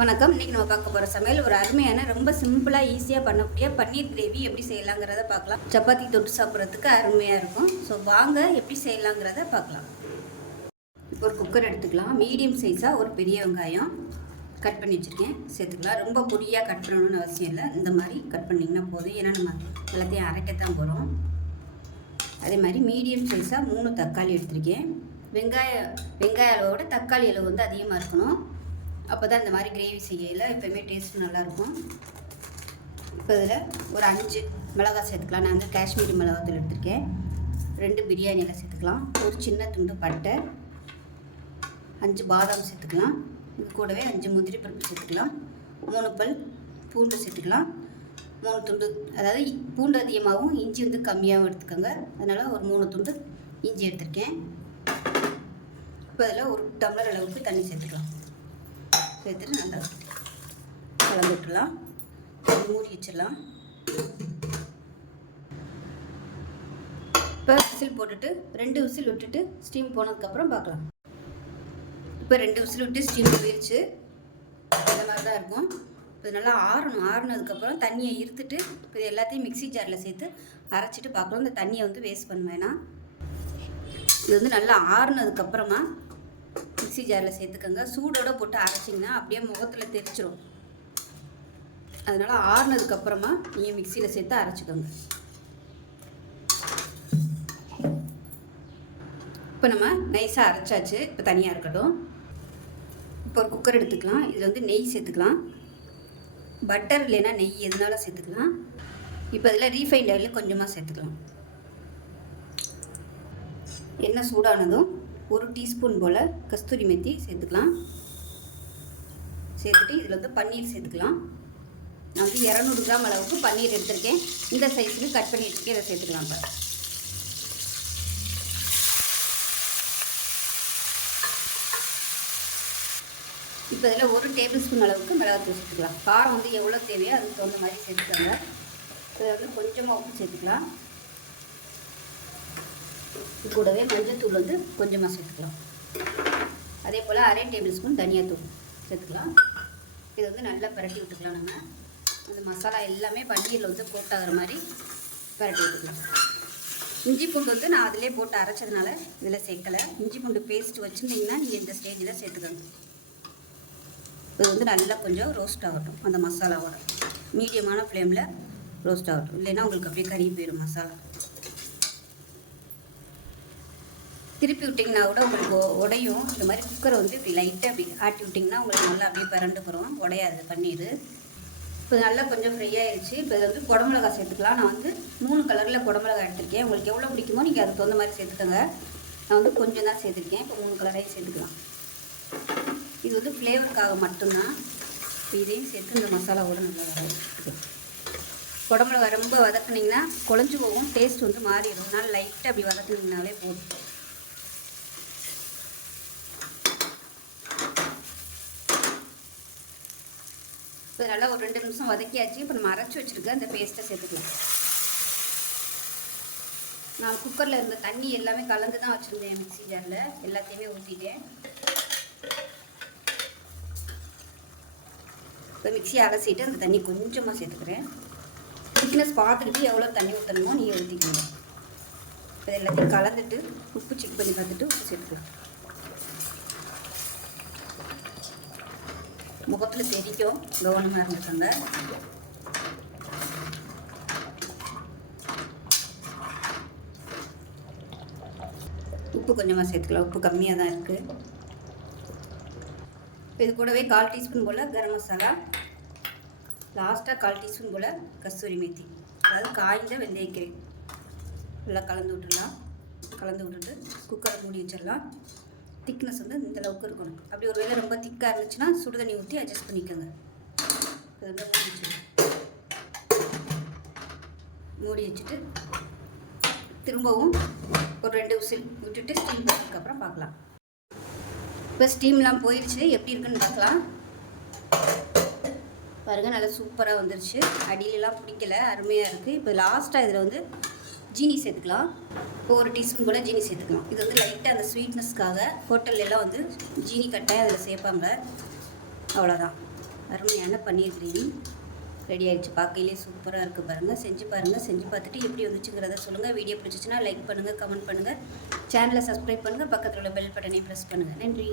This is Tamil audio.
வணக்கம். இன்றைக்கி நம்ம பார்க்க போகிற சமையல் ஒரு அருமையான ரொம்ப சிம்பிளாக ஈஸியாக பண்ணக்கூடிய பன்னீர் கிரேவி எப்படி செய்யலாங்கிறத பார்க்கலாம். சப்பாத்தி தொட்டு சாப்பிட்றதுக்கு அருமையாக இருக்கும். ஸோ வாங்க எப்படி செய்யலாங்கிறத பார்க்கலாம். ஒரு குக்கர் எடுத்துக்கலாம். மீடியம் சைஸாக ஒரு பெரிய வெங்காயம் கட் பண்ணி வச்சுருக்கேன். சேர்த்துக்கலாம். ரொம்ப பொடியாக கட் பண்ணணும்னு அவசியம் இல்லை. இந்த மாதிரி கட் பண்ணிங்கன்னா போதும். ஏன்னா நம்ம எல்லாத்தையும் அரைக்கத்தான் போகிறோம் அதே மாதிரி மீடியம் சைஸாக மூணு தக்காளி எடுத்திருக்கேன். வெங்காய வெங்காய அளவோட தக்காளி அளவு வந்து அதிகமாக இருக்கணும். அப்போ தான் இந்த மாதிரி கிரேவி செய்யல எப்போயுமே டேஸ்ட் நல்லாயிருக்கும் இப்போ இதில் ஒரு அஞ்சு மிளகாய் சேர்த்துக்கலாம். நான் வந்து காஷ்மீரி மிளகாத்தூள் எடுத்திருக்கேன். ரெண்டு பிரியாணியெல்லாம் சேர்த்துக்கலாம். ஒரு சின்ன துண்டு பட்டை. அஞ்சு பாதாம் சேர்த்துக்கலாம். இது கூடவே அஞ்சு முந்திரி பருப்பு சேர்த்துக்கலாம். மூணு பல் பூண்டு சேர்த்துக்கலாம். மூணு துண்டு அதாவது பூண்டு அதிகமாகவும் இஞ்சி வந்து கம்மியாகவும் எடுத்துக்கோங்க. அதனால் ஒரு மூணு துண்டு இஞ்சி எடுத்திருக்கேன். இப்போ அதில் ஒரு டம்ளர் அளவுக்கு தண்ணி சேர்த்துக்கலாம். சேர்த்துட்டு நல்லா கலந்துக்கலாம். மூடி வச்சிடலாம். இப்போ விசில் போட்டுட்டு ரெண்டு விசில் விட்டுட்டு ஸ்டீம் போனதுக்கப்புறம் பார்க்கலாம். இப்போ ரெண்டு விசில் விட்டு ஸ்டீம் போயிடுச்சு இந்த மாதிரி தான் இருக்கும். இப்போ நல்லா ஆறணும். ஆறுனதுக்கப்புறம் தண்ணியை இருத்துட்டு இப்போ எல்லாத்தையும் மிக்ஸி ஜாரில் சேர்த்து அரைச்சிட்டு பார்க்கலாம். இந்த தண்ணியை வந்து வேஸ்ட் பண்ண வேணாம். இது வந்து நல்லா ஆறுனதுக்கப்புறமா மிக்சி ஜாரில் சேர்த்துக்கோங்க. சூடோட போட்டு அரைச்சிங்கன்னா அப்படியே முகத்தில் தெரிச்சிரும் அதனால் ஆறுனதுக்கப்புறமா நீங்கள் மிக்சியில் சேர்த்து அரைச்சிக்கோங்க. இப்போ நம்ம நைஸாக அரைச்சாச்சு. இப்போ தனியாக இருக்கட்டும். இப்போ ஒரு குக்கர் எடுத்துக்கலாம். இதில் வந்து நெய் சேர்த்துக்கலாம். பட்டர் இல்லைன்னா நெய் எதுனாலும் சேர்த்துக்கலாம். இப்போ இதில் ரீஃபைண்ட் ஆயில் கொஞ்சமாக சேர்த்துக்கலாம். எண்ணெய் சூடானதும் ஒரு டீஸ்பூன் போல் கஸ்தூரி மெத்தி சேர்த்துக்கலாம். சேர்த்துட்டு இதில் வந்து பன்னீர் சேர்த்துக்கலாம். நான் வந்து இரநூறு கிராம் அளவுக்கு பன்னீர் எடுத்திருக்கேன். இந்த சைஸுக்கு கட் பண்ணி எடுத்துக்கேன் இதை சேர்த்துக்கலாம் இப்போ. இப்போ இதில் ஒரு டேபிள் ஸ்பூன் அளவுக்கு மிளகாத்தூள் சேர்த்துக்கலாம். காரம் வந்து எவ்வளோ தேவையோ அதுக்கு தகுந்த மாதிரி சேர்த்துக்கோங்க. இதில் வந்து கொஞ்சமாக உப்பு சேர்த்துக்கலாம். இது கூடவே மஞ்சத்தூள் வந்து கொஞ்சமாக சேர்த்துக்கலாம். அதே போல் அரை டேபிள் ஸ்பூன் தனியாத்தூள் சேர்த்துக்கலாம். இது வந்து நல்லா பிரட்டி விட்டுக்கலாம் நம்ம. அந்த மசாலா எல்லாமே பன்னீரில் வந்து போட்டாகிற மாதிரி பிரட்டி விட்டுக்கலாம். இஞ்சி பூண்டு வந்து நான் அதிலே போட்டு அரைச்சதுனால இதில் சேர்க்கலை. இஞ்சி பூண்டு பேஸ்ட் வச்சுருந்தீங்கன்னா நீங்கள் இந்த ஸ்டேஜில் சேர்த்துக்கணும் இது வந்து நல்லா கொஞ்சம் ரோஸ்ட் ஆகட்டும் அந்த மசாலாவோட. மீடியமான ஃப்ளேமில் ரோஸ்ட் ஆகட்டும். இல்லைன்னா உங்களுக்கு அப்படியே கறி போயிடும் மசாலா. திருப்பி விட்டிங்கன்னா கூட உங்களுக்கு உடையும். இந்த மாதிரி குக்கரை வந்து இப்படி லைட்டாக அப்படி ஆட்டி விட்டிங்கன்னா உங்களுக்கு நல்லா அப்படியே பரண்டு போகிறோம் உடையாது பன்னீர் இப்போ நல்லா கொஞ்சம் ஃப்ரை இப்போ இதில் வந்து குடமிளகா சேர்த்துக்கலாம். நான் வந்து மூணு கலரில் குடமிளகா எடுத்திருக்கேன். உங்களுக்கு எவ்வளோ பிடிக்குமோ நீங்கள் அதுக்கு தகுந்த மாதிரி சேர்த்துக்கோங்க. நான் வந்து கொஞ்சம் தான் சேர்த்துருக்கேன். இப்போ மூணு கலரையும் சேர்த்துக்கலாம். இது வந்து ஃப்ளேவருக்காக மட்டும்தான். இப்போ இதையும் சேர்த்து இந்த மசாலாவோட நல்லா வரும் குடமிளகா ரொம்ப வதக்குனிங்கன்னா குழஞ்சி போகும். டேஸ்ட் வந்து மாறிடும். அதனால் லைட்டாக அப்படி வதக்குனிங்கனாலே போதும். இப்போ நல்லா ஒரு ரெண்டு நிமிஷம் வதக்கியாச்சு. இப்போ நம்ம அரைச்சி வச்சுருக்க அந்த பேஸ்ட்டை சேர்த்துக்கலாம். நான் குக்கரில் இருந்த தண்ணி எல்லாமே கலந்து தான் வச்சுருந்தேன் மிக்ஸி ஜாரில். எல்லாத்தையுமே ஊற்றிட்டேன் இப்போ மிக்சியை அலசிட்டு அந்த தண்ணி கொஞ்சமாக சேர்த்துக்கிறேன். திக்னஸ் பார்த்துக்கிட்டு எவ்வளோ தண்ணி ஊற்றணுமோ நீங்கள் ஊற்றிக்கணும் இப்போ எல்லாத்தையும் கலந்துட்டு உப்பு செக் பண்ணி பார்த்துட்டு உப்பு சேர்த்துக்கலாம். முகத்தில் தெரிக்கும் கவனமாக இருந்துக்கோங்க உப்பு கொஞ்சமாக சேர்த்துக்கலாம் உப்பு கம்மியாக தான் இருக்குது இது கூடவே கால் டீஸ்பூன் போல் கரம் மசாலா லாஸ்ட்டாக கால் டீஸ்பூன் போல் கஸ்தூரி மேத்தி அதாவது காய்ந்த வெந்தயக்கீரை நல்லா கலந்து விட்டுடலாம் கலந்து விட்டுட்டு குக்கரை மூடி வச்சிடலாம் திக்னஸ் வந்து இந்த அளவுக்கு இருக்கணும். அப்படி ஒரு வேளை ரொம்ப திக்காக இருந்துச்சுன்னா சுடுதண்ணி ஊற்றி அட்ஜஸ்ட் பண்ணிக்கோங்க. இது வந்து மூடி மூடி வச்சுட்டு திரும்பவும் ஒரு ரெண்டு விசில் விட்டுட்டு ஸ்டீம் பண்ணதுக்கப்புறம் பார்க்கலாம். இப்போ ஸ்டீம்லாம் போயிடுச்சு எப்படி இருக்குன்னு பார்க்கலாம். பாருங்கள் நல்லா சூப்பராக வந்துருச்சு. அடியிலலாம் பிடிக்கல. அருமையாக இருக்குது இப்போ லாஸ்ட்டாக இதில் வந்து ஜீனி சேர்த்துக்கலாம். இப்போ ஒரு டீஸ்பூன் போல் ஜீனி சேர்த்துக்கலாம். இது வந்து லைட்டாக அந்த ஸ்வீட்னஸ்க்காக ஹோட்டல்லாம் வந்து ஜீனி கட்டாயம் அதில் சேர்ப்பாங்க. அவ்வளோதான் அருமையான பன்னீர் கிரேவி. ரெடி ஆகிடுச்சு பார்க்கையிலே சூப்பராக இருக்குது பாருங்கள் செஞ்சு பாருங்கள் செஞ்சு பார்த்துட்டு எப்படி வந்துச்சுங்கிறத சொல்லுங்கள் வீடியோ பிடிச்சிச்சின்னா லைக் பண்ணுங்கள் கமெண்ட் பண்ணுங்கள் சேனலை சப்ஸ்கிரைப் பண்ணுங்கள் பக்கத்தில் உள்ள பெல் பட்டனை ப்ரெஸ் பண்ணுங்கள் நன்றி.